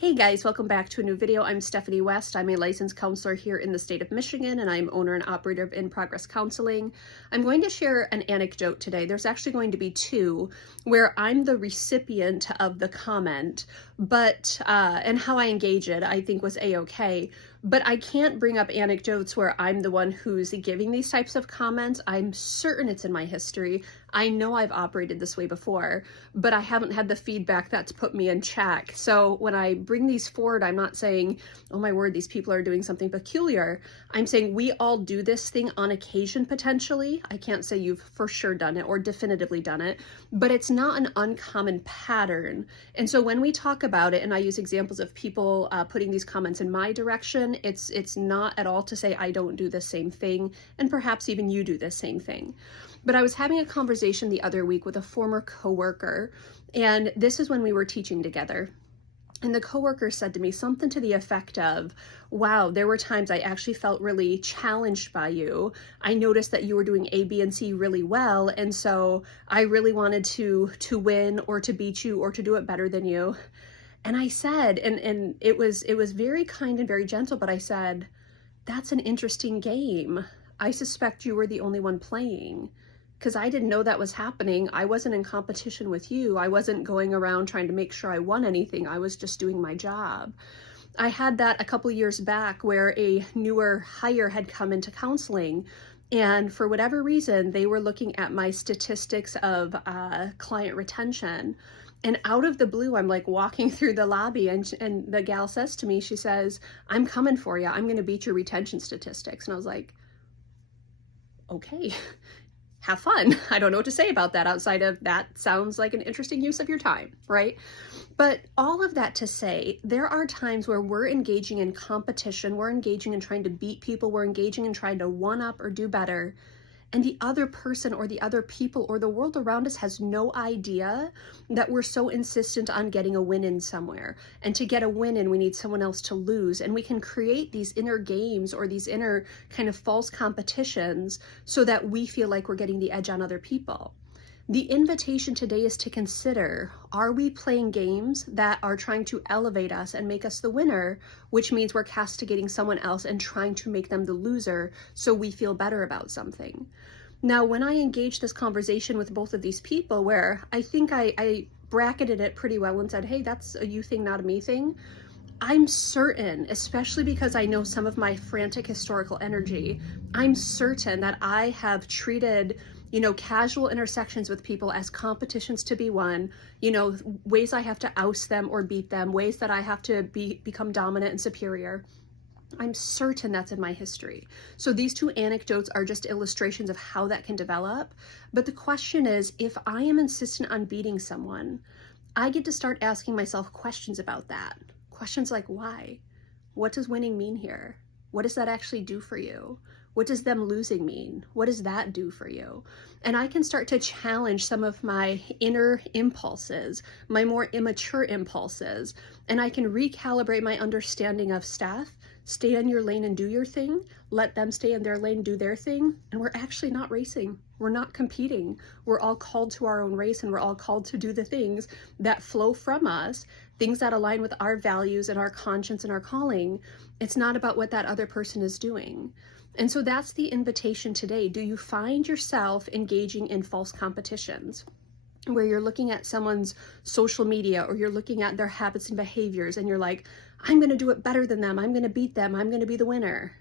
Hey guys, welcome back to a new video. I'm Stephanie West. I'm a licensed counselor here in the state of Michigan, and I'm owner and operator of In Progress Counseling. I'm going to share an anecdote today. There's actually going to be two where I'm the recipient of the comment, and how I engage it, I think was a-okay. But I can't bring up anecdotes where I'm the one who's giving these types of comments. I'm certain it's in my history. I know I've operated this way before, but I haven't had the feedback that's put me in check. So when I bring these forward, I'm not saying, oh my word, these people are doing something peculiar. I'm saying we all do this thing on occasion, potentially. I can't say you've for sure done it or definitively done it, but it's not an uncommon pattern. And so when we talk about it, and I use examples of people putting these comments in my direction, it's not at all to say I don't do the same thing, and perhaps even you do the same thing. But I was having a conversation the other week with a former coworker, and this is when we were teaching together. And the coworker said to me something to the effect of, wow, there were times I actually felt really challenged by you. I noticed that you were doing A, B, and C really well, and so I really wanted to win or to beat you or to do it better than you. And I said, and it was very kind and very gentle, but I said, that's an interesting game. I suspect you were the only one playing, because I didn't know that was happening. I wasn't in competition with you. I wasn't going around trying to make sure I won anything. I was just doing my job. I had that a couple years back where a newer hire had come into counseling, and for whatever reason, they were looking at my statistics of client retention. And out of the blue, I'm like walking through the lobby, and the gal says to me, she says, I'm coming for you. I'm going to beat your retention statistics. And I was like, okay, have fun. I don't know what to say about that outside of that sounds like an interesting use of your time, right? But all of that to say, there are times where we're engaging in competition, we're engaging in trying to beat people, we're engaging in trying to one up or do better, and the other person or the other people or the world around us has no idea that we're so insistent on getting a win in somewhere. And to get a win in, we need someone else to lose. And we can create these inner games or these inner kind of false competitions so that we feel like we're getting the edge on other people. The invitation today is to consider, are we playing games that are trying to elevate us and make us the winner, which means we're castigating someone else and trying to make them the loser so we feel better about something? Now, when I engaged this conversation with both of these people, where I think I bracketed it pretty well and said, hey, that's a you thing, not a me thing, I'm certain, especially because I know some of my frantic historical energy, I'm certain that I have treated casual intersections with people as competitions to be won, ways I have to oust them or beat them, ways that I have to become dominant and superior. I'm certain that's in my history. So these two anecdotes are just illustrations of how that can develop. But the question is, if I am insistent on beating someone, I get to start asking myself questions about that. Questions like, why? What does winning mean here? What does that actually do for you? What does them losing mean? What does that do for you? And I can start to challenge some of my inner impulses, my more immature impulses, and I can recalibrate my understanding of Steph. Stay in your lane and do your thing. Let them stay in their lane, do their thing. And we're actually not racing. We're not competing. We're all called to our own race, and we're all called to do the things that flow from us, things that align with our values and our conscience and our calling. It's not about what that other person is doing. And so that's the invitation today. Do you find yourself engaging in false competitions where you're looking at someone's social media or you're looking at their habits and behaviors and you're like, I'm going to do it better than them. I'm going to beat them. I'm going to be the winner.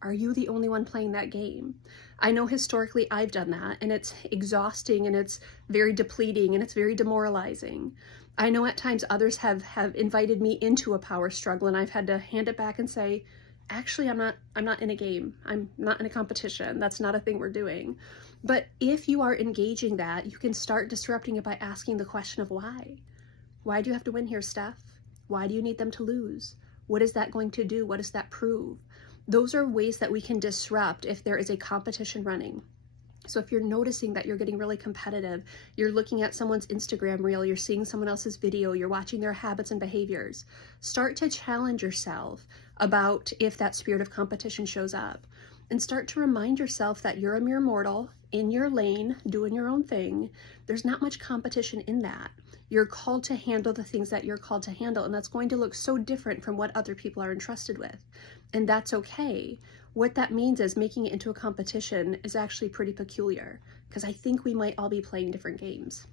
Are you the only one playing that game? I know historically I've done that, and it's exhausting and it's very depleting and it's very demoralizing. I know at times others have invited me into a power struggle, and I've had to hand it back and say, actually, I'm not in a game. I'm not in a competition. That's not a thing we're doing. But if you are engaging that, you can start disrupting it by asking the question of why. Why do you have to win here, Steph? Why do you need them to lose? What is that going to do? What does that prove? Those are ways that we can disrupt if there is a competition running. So if you're noticing that you're getting really competitive, you're looking at someone's Instagram reel, you're seeing someone else's video, you're watching their habits and behaviors, start to challenge yourself about if that spirit of competition shows up, and start to remind yourself that you're a mere mortal in your lane, doing your own thing. There's not much competition in that. You're called to handle the things that you're called to handle, and that's going to look so different from what other people are entrusted with. And that's okay. What that means is making it into a competition is actually pretty peculiar, because I think we might all be playing different games.